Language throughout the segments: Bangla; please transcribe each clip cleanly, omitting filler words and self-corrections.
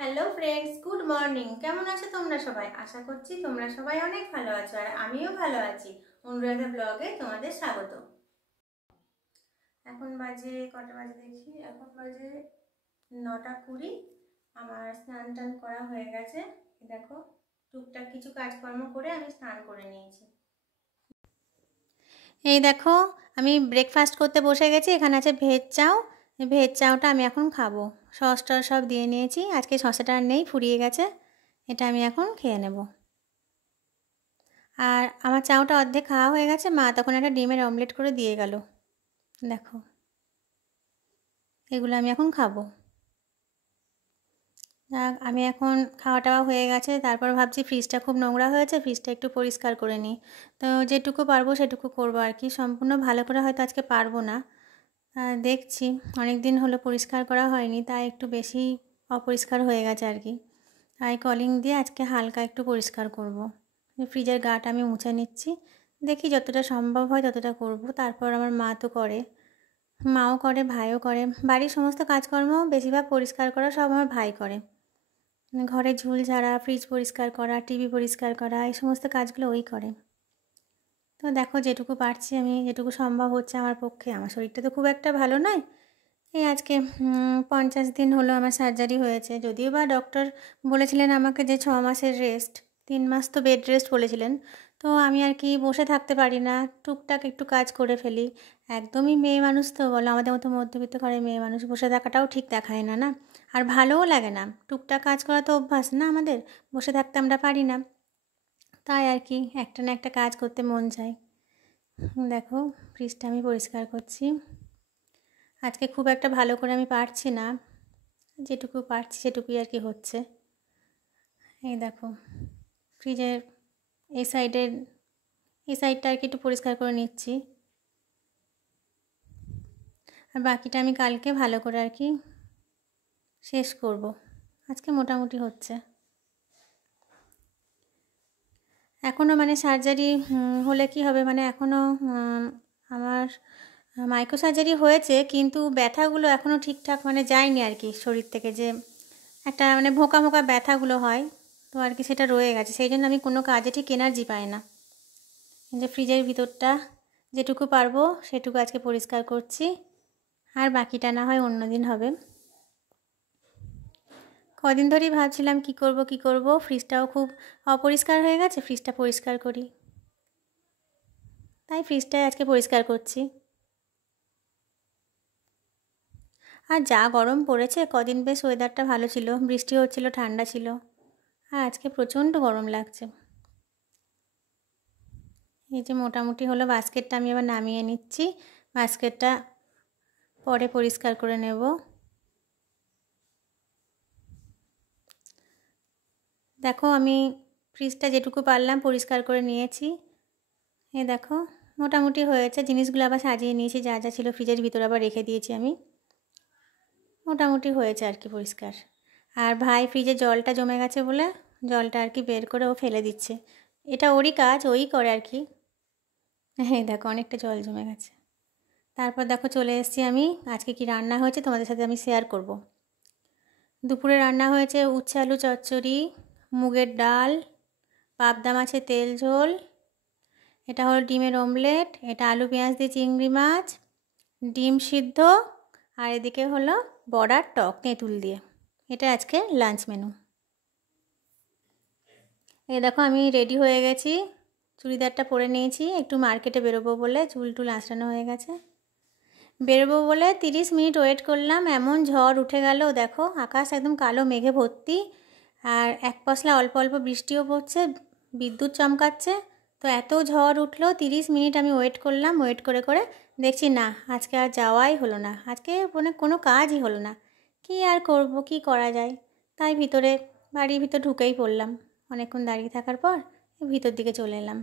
Hello friends, good morning. কেমন আছো তোমরা সবাই? আশা করছি তোমরা সবাই অনেক ভালো আছো, আর আমিও ভালো আছি। অনুরাধা ব্লগে তোমাদের স্বাগত। এখন বাজে কটা বাজে দেখি, এখন বাজে 9:20। আমার স্নান টান করা হয়ে গেছে। দেখো, টুকটাক কিছু কাজকর্ম করে আমি স্নান করে নিয়েছি। এই দেখো, আমি ব্রেকফাস্ট করতে বসে গেছি। এখানে আছে ভেজ চাউ। ভেজ চাউটা আমি এখন খাবো। সসটা সব দিয়ে নিয়েছি, আজকে শসাটা আর নেই, ফুরিয়ে গেছে। এটা আমি এখন খেয়ে নেব। আর আমার চাউটা অর্ধেক খাওয়া হয়ে গেছে। মা তখন একটা ডিমের অমলেট করে দিয়ে গেল। দেখো, এগুলো আমি এখন খাবো। আমি এখন খাওয়া টাওয়া হয়ে গেছে, তারপর ভাবছি ফ্রিজটা খুব নোংরা হয়েছে, ফ্রিজটা একটু পরিষ্কার করে নিই। তো যেটুকু পারবো সেটুকু করবো আর কি। সম্পূর্ণ ভালো করে হয়তো আজকে পারবো না, দেখছি। অনেক দিন হলো পরিষ্কার করা হয়নি, তাই একটু বেশি অপরিষ্কার হয়ে গেছে আর কি। তাই কলিং দিয়ে আজকে হালকা একটু পরিষ্কার করব। ফ্রিজের গাটা আমি মুছে নিচ্ছি। দেখি যতটা সম্ভব হয় ততটা করব। তারপর আমার মা তো করে, মাও করে, ভাইও করে। বাড়ির সমস্ত কাজকর্ম বেশিরভাগ পরিষ্কার করা সব আমার ভাই করে। ঘরে ঝুল ঝাড়া, ফ্রিজ পরিষ্কার করা, টিভি পরিষ্কার করা, এই সমস্ত কাজগুলো ওই করে। তো দেখো, যেটুকু পারছি আমি, যেটুকু সম্ভব হচ্ছে আমার পক্ষে। আমার শরীরটা তো খুব একটা ভালো নয়। এই আজকে 50 দিন হলো আমার সার্জারি হয়েছে। যদিও বা ডক্টর বলেছিলেন আমাকে যে 6 মাসের রেস্ট, 3 মাস তো বেড রেস্ট বলেছিলেন। তো আমি আর কি বসে থাকতে পারি না, টুকটাক একটু কাজ করে ফেলি। একদমই মেয়ে মানুষ তো, বলো, আমাদের মতো মধ্যবিত্ত ঘরের মেয়ে মানুষ বসে থাকাটাও ঠিক দেখায় না, না? আর ভালোও লাগে না। টুকটাক কাজ করা তো অভ্যাস না আমাদের, বসে থাকতে আমরা পারি না। তাই আর কি একটা না একটা কাজ করতে মন চায়। দেখো, ফ্রিজটা আমি পরিষ্কার করছি। আজকে খুব একটা ভালো করে আমি পারছি না, যেটুকু পারছি সেটুকুই আর কি হচ্ছে। এই দেখো, ফ্রিজের এই সাইডটা আর কি একটু পরিষ্কার করে নিচ্ছি। আর বাকিটা আমি কালকে ভালো করে আর কি শেষ করব। আজকে মোটামুটি হচ্ছে। এখনও মানে সার্জারি হলে কি হবে, মানে এখনও আমার মাইক্রো সার্জারি হয়েছে, কিন্তু ব্যথাগুলো এখনও ঠিকঠাক মানে যায়নি আর কি শরীর থেকে। যে একটা মানে ভোঁকা ভোঁকা ব্যথাগুলো হয়, তো আর কি সেটা রয়ে গেছে। সেই জন্য আমি কোনো কাজে ঠিক এনার্জি পাই না। যে ফ্রিজের ভিতরটা যেটুকু পারবো সেটুকু আজকে পরিষ্কার করছি, আর বাকিটা না হয় অন্য দিন হবে। কদিন ধরেই ভাবছিলাম কি করব। ফ্রিজটাও খুব অপরিষ্কার হয়ে গেছে, ফ্রিজটা পরিষ্কার করি। তাই ফ্রিজটাই আজকে পরিষ্কার করছি। আর যা গরম পড়েছে, কদিন বেশ ওয়েদারটা ভালো ছিল, বৃষ্টি হচ্ছিল, ঠান্ডা ছিল। আর আজকে প্রচণ্ড গরম লাগছে। এই যে মোটামুটি হলো, বাস্কেটটা আমি আবার নামিয়ে নিচ্ছি। বাস্কেটটা পরে পরিষ্কার করে নেব। দেখো, আমি ফ্রিজটা যেটুকু পারলাম পরিষ্কার করে নিয়েছি। এই দেখো, মোটামুটি হয়েছে। জিনিসগুলো আবার সাজিয়ে নিয়েছি, যা যা ছিল ফ্রিজের ভিতরে আবার রেখে দিয়েছি আমি। মোটামুটি হয়েছে আর কি পরিষ্কার। আর ভাই ফ্রিজে জলটা জমে গেছে বলে জলটা আর কি বের করে ও ফেলে দিচ্ছে। এটা ওরই কাজ, ওই করে আর কি। হ্যাঁ দেখো, অনেকটা জল জমে গেছে। তারপর দেখো চলে এসেছি আমি। আজকে কি রান্না হয়েছে তোমাদের সাথে আমি শেয়ার করব। দুপুরে রান্না হয়েছে উচ্ছে আলু চচ্চড়ি, মুগের ডাল, পাবদা মাছের তেল ঝোল, এটা হলো ডিমের অমলেট, এটা আলু পেঁয়াজ দিয়ে চিংড়ি মাছ, ডিম সিদ্ধ, আর এদিকে হলো বড়ার টক তেঁতুল দিয়ে। এটা আজকে লাঞ্চ মেনু। এই দেখো, আমি রেডি হয়ে গেছি। চুড়িদারটা পরে নিয়েছি, একটু মার্কেটে বেরোবো বলে। চুল টুল আঁচড়ানো হয়ে গেছে। বেরোবো বলে 30 মিনিট ওয়েট করলাম, এমন ঝড় উঠে গেল। দেখো, আকাশ একদম কালো মেঘে ভর্তি, আর এক পশলা অল্প অল্প বৃষ্টিও পড়ছে, বিদ্যুৎ চমকাচ্ছে। তো এত ঝড় উঠলো, 30 মিনিট আমি ওয়েট করলাম। ওয়েট করে করে দেখছি না, আজকে আর যাওয়াই হলো না। আজকে মানে কোনো কাজই হলো না। কি আর করব, কি করা যায়। তাই বাড়ির ভিতর ঢুকেই পড়লাম। অনেকক্ষণ দাঁড়িয়ে থাকার পর ভিতর দিকে চলে এলাম।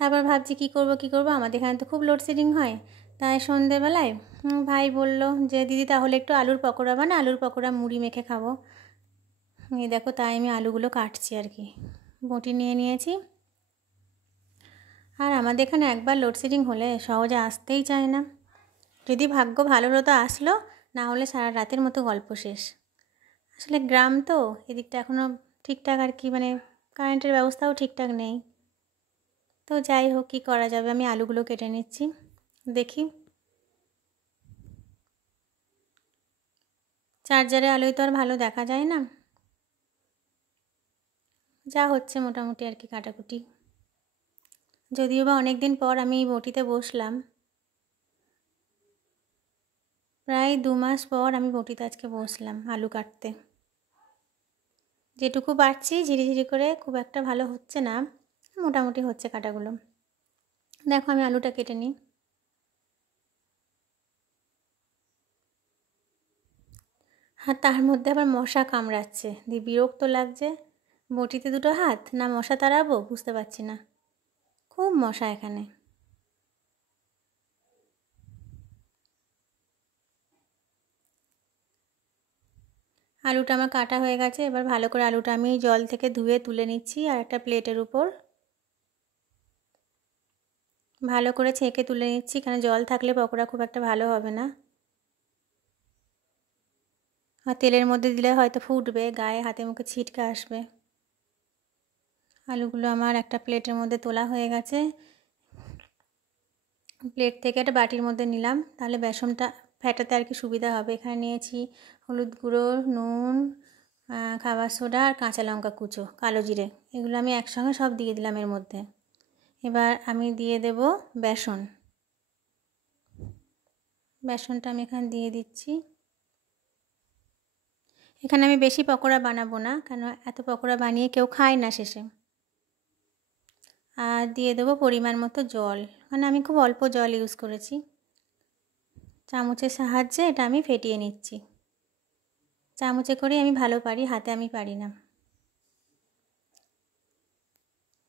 তারপর ভাবছি কি করব। আমাদের এখানে তো খুব লোডশেডিং হয়। তাই সন্ধেবেলায় ভাই বলল যে দিদি তাহলে একটু আলুর পকোড়া বানা, আলুর পকোড়া মুড়ি মেখে খাবো। এই দেখো, তাই আমি আলুগুলো কাটছি আর কি। বটি নিয়ে নিয়েছি। আর আমাদের এখানে একবার লোডশেডিং হলে সহজে আসতেই চায় না। যদি ভাগ্য ভালো হতো আসলো, না হলে সারা রাতের মতো গল্প শেষ। আসলে গ্রাম তো, এদিকটা এখনও ঠিকঠাক আর কি মানে কারেন্টের ব্যবস্থাও ঠিকঠাক নেই। তো যাই হোক, কী করা যাবে। আমি আলুগুলো কেটে নিচ্ছি, দেখি। চার্জারে আলোয় তো আর ভালো দেখা যায় না, যা হচ্ছে মোটামুটি আর কি কাটাকুটি। যদিও বা অনেক দিন পর আমি এই বটিতে বসলাম, প্রায় 2 মাস পর আমি বটিতে আজকে বসলাম আলু কাটতে। যেটুকু পারছি ঝিরিঝিরি করে, খুব একটা ভালো হচ্ছে না, মোটামুটি হচ্ছে কাটাগুলো। দেখো আমি আলুটা কেটে নিই। আর তার মধ্যে আবার মশা কামড়াচ্ছে, দিয়ে বিরক্ত লাগছে। বটিতে 2টো হাত, না মশা তাড়াবো বুঝতে পারছি না, খুব মশা এখানে। আলুটা আমার কাটা হয়ে গেছে। এবার ভালো করে আলুটা আমি জল থেকে ধুয়ে তুলে নিচ্ছি আর একটা প্লেটের উপর ভালো করে ছেঁকে তুলে নিচ্ছি, কারণ জল থাকলে পকোড়া খুব একটা ভালো হবে না। আর তেলের মধ্যে দিলে হয়তো ফুটবে, গায়ে হাতে মুখে ছিটকে আসবে। আলুগুলো আমার একটা প্লেটের মধ্যে তোলা হয়ে গেছে। প্লেট থেকে একটা বাটির মধ্যে নিলাম, তাহলে বেসনটা ফেটাতে আর কি সুবিধা হবে। এখানে নিয়েছি হলুদ গুঁড়ো, নুন, খাবার সোডা আর কাঁচা লঙ্কা কুচো, কালো জিরে, এগুলো আমি একসঙ্গে সব দিয়ে দিলাম এর মধ্যে। এবার আমি দিয়ে দেব বেসন। বেসনটা আমি এখানে দিয়ে দিচ্ছি। এখানে আমি বেশি পকোড়া বানাবো না, কেন এত পকোড়া বানিয়ে কেউ খায় না শেষে। আর দিয়ে দেবো পরিমাণ মতো জল, মানে আমি খুব অল্প জল ইউজ করেছি। চামচের সাহায্যে এটা আমি ফেটিয়ে নিচ্ছি। চামচে করেই আমি ভালো পারি, হাতে আমি পারি না।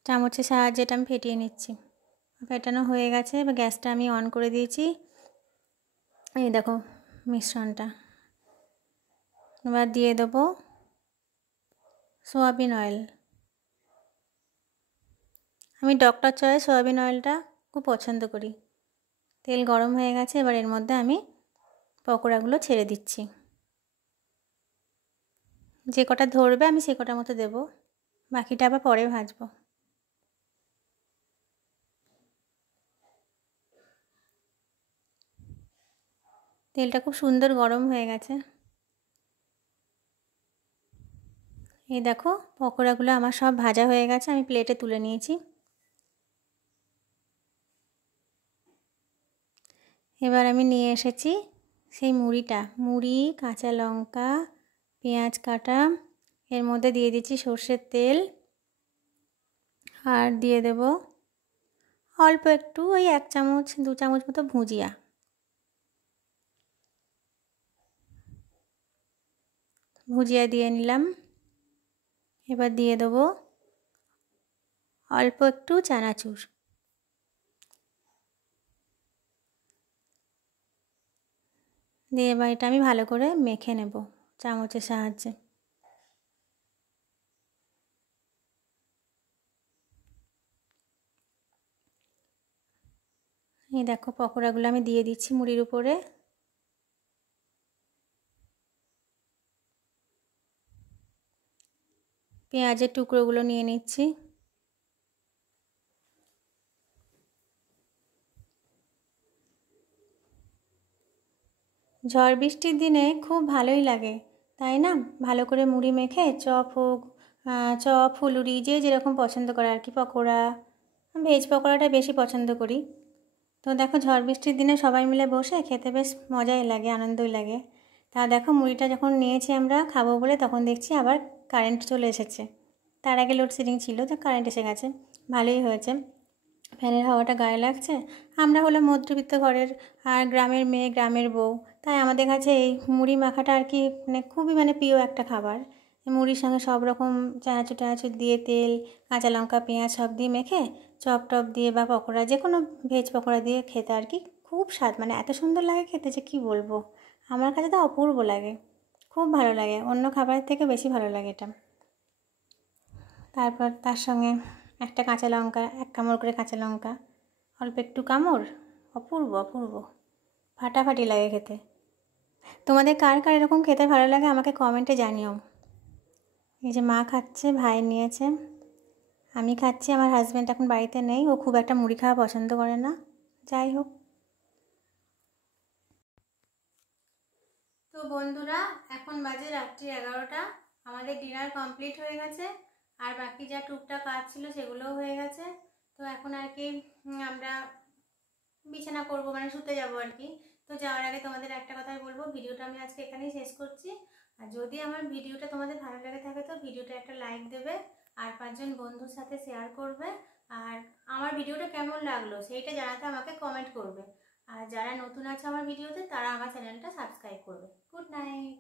চামচের সাহায্যে এটা আমি ফেটিয়ে নিচ্ছি। ফেটানো হয়ে গেছে। এবার গ্যাসটা আমি অন করে দিয়েছি। এই দেখো মিশ্রণটা। এবার দিয়ে দেবো সোয়াবিন অয়েল। আমি ডক্টর চয়েস সোয়াবিন অয়েলটা খুব পছন্দ করি। তেল গরম হয়ে গেছে। এবার এর মধ্যে আমি পকোড়াগুলো ছেড়ে দিচ্ছি। যে কটা ধরবে আমি সে কটার মতো দেবো, বাকিটা আবার পরে ভাজবো। তেলটা খুব সুন্দর গরম হয়ে গেছে। এই দেখো পকোড়াগুলো আমার সব ভাজা হয়ে গেছে, আমি প্লেটে তুলে নিয়েছি। এবার আমি নিয়ে এসেছি সেই মুড়ি, কাঁচা লঙ্কা, পেঁয়াজ কাটা, এর মধ্যে দিয়ে দিচ্ছি সর্ষের তেল, আর দিয়ে দেব অল্প একটু, ওই 1 চামচ 2 চামচ মতো ভুজিয়া। ভুজিয়া দিয়ে নিলাম। এবার দিয়ে দেবো অল্প একটু চানাচুর। দিয়ে এবার এটা আমি ভালো করে মেখে নেব চামচের সাহায্যে। এই দেখো পকোড়াগুলো আমি দিয়ে দিচ্ছি মুড়ির উপরে। পেঁয়াজের টুকরোগুলো নিয়ে নিচ্ছি। ঝড় বৃষ্টির দিনে খুব ভালোই লাগে, তাই না? ভালো করে মুড়ি মেখে চপ হোক, চপ, ফুলুরি, যে যেরকম পছন্দ করে আর কি, পকোড়া, ভেজ পকোড়াটা বেশি পছন্দ করি। তো দেখো ঝড় বৃষ্টির দিনে সবাই মিলে বসে খেতে বেশ মজাই লাগে, আনন্দই লাগে। তা দেখো মুড়িটা যখন নিয়েছি আমরা খাবো বলে, তখন দেখছি আবার কারেন্ট চলে এসেছে। তার আগে লোডশেডিং ছিল, তো কারেন্ট এসে গেছে, ভালোই হয়েছে। ফ্যানের হাওয়াটা গায়ে লাগছে। আমরা হলো মধ্যবিত্ত ঘরের, আর গ্রামের মেয়ে, গ্রামের বউ, তাই আমাদের কাছে এই মুড়ি মাখাটা আর কি মানে খুবই মানে প্রিয় একটা খাবার। মুড়ির সঙ্গে সব রকম চানাচুর টানাচুর দিয়ে, তেল, কাঁচা লঙ্কা, পেঁয়াজ সব দিয়ে মেখে চপ টপ দিয়ে বা পকোড়া, যে কোনো ভেজ পকোড়া দিয়ে খেতে আর কি খুব স্বাদ, মানে এত সুন্দর লাগে খেতে যে কী বলবো। আমার কাছে তো অপূর্ব লাগে, খুব ভালো লাগে, অন্য খাবারের থেকে বেশি ভালো লাগে এটা। তারপর তার সঙ্গে একটা কাঁচা লঙ্কা, 1 কামড় করে কাঁচা লঙ্কা, অল্প একটু কামড়, অপূর্ব অপূর্ব, ফাটাফাটি লাগে খেতে। তোমাদের কার কার এরকম খেতে ভালো লাগে আমাকে কমেন্টে জানিও। এই যে মা খাচ্ছে, ভাই নিয়েছে, আমি খাচ্ছি। আমার হাজব্যান্ড এখন বাড়িতে নেই, ও খুব একটা মুড়ি খাওয়া পছন্দ করে না। যাই হোক, তো বন্ধুরা এখন বাজে রাত্রি 11টা। আমাদের ডিনার কমপ্লিট হয়ে গেছে, আর বাকি যা টুকটাক কাজ ছিল সেগুলোও হয়ে গেছে। তো এখন আর কি আমরা বিছানা করবো, মানে শুতে যাবো আর কি। তো যাওয়ার আগে তোমাদের একটা কথাই বলবো, ভিডিওটা আমি আজকে এখানেই শেষ করছি। আর যদি আমার ভিডিওটা তোমাদের ভালো লেগে থাকে তো ভিডিওটা একটা লাইক দেবে, আর 5জন বন্ধুর সাথে শেয়ার করবে। আর আমার ভিডিওটা কেমন লাগলো সেইটা জানাতে আমাকে কমেন্ট করবে। আর যারা নতুন আছে আমার ভিডিওতে তারা আমার চ্যানেলটা সাবস্ক্রাইব করবে। Good night.